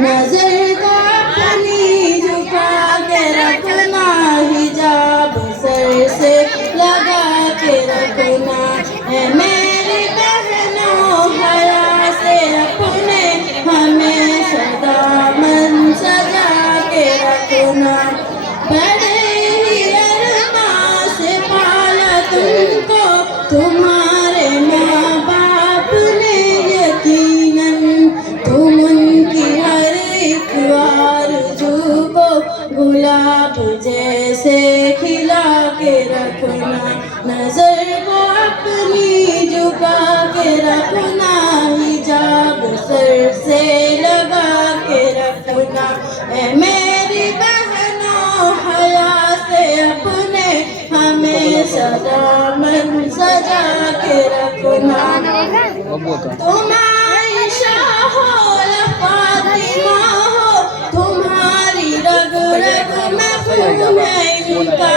نظر کو اپنی جھکا کے رکھنا، حجاب سر سے لگا کے رکھنا، اے میری بہنوں حیا سے اپنے ہمیشہ دامن سجا کے رکھنا، بڑے ہی ارمان سے پالا تم کو تمہارے ماں باپ نے، یقیناً تم ان کی ہر ایک آرزو کو گلاب جیسے کھلا کے رکھنا، نظر کو اپنی جھکا کے رکھنا، حجاب سر سے لگا کے رکھنا، اے میری بہنوں حیا سے اپنے ہمیشہ دامن سجا کے رکھنا، تم عائشہ ہو یا فاطمہ ہو، تمہاری رگ رگ میں خون ہے ان کا،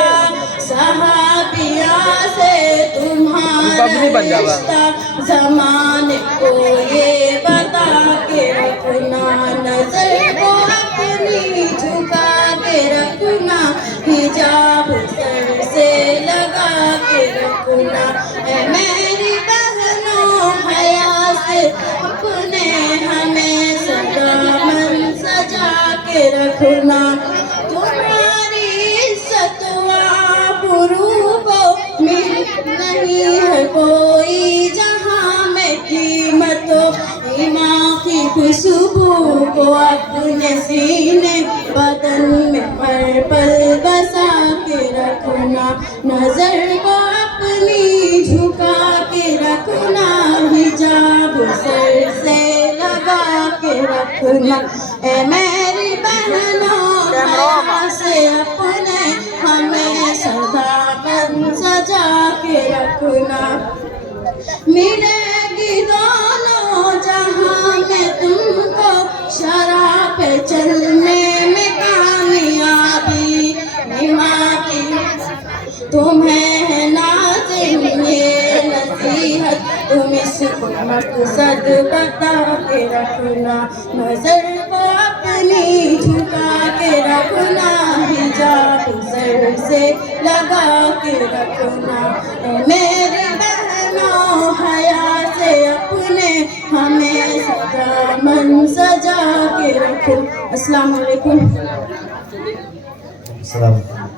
صحابیہ سے تمہارا رشتہ زمانے کو یہ بتا کے رکھنا، نظر کو اپنی جھکا کے رکھنا، حجاب سر سے لگا کے رکھنا، اے میری بہنوں حیا سے اپنے ہمیشہ دامن سجا کے رکھنا، تمہاری عزت و آبرو کو مل نہیں ہے کوئی جہاں میں قیمت، ایمان کی خوشبو کو اپنے سینے بدن میں ہر پل بسا کے رکھنا، نظر کو اپنی جھکا کے رکھنا، حجاب سر سے لگا کے رکھنا، اے میری بہنوں حیا سے اپنے ہمیشہ دامن سجا کے رکھنا، ملے گی دونوں جہاں میں تم کو شرح پہ چلنے میں کامیابی، ماں کی تمہیں ہے نازم یہ نصیحت، تم اس کو مقصد بتا کے رکھنا، نظر کو اپنی جھکا کے رکھنا، حجاب سر سے لگا کے رکھنا، اے میری بہنوں حیا سے اپنے ہمیشہ دامن سجا کے رکھو۔ السلام علیکم۔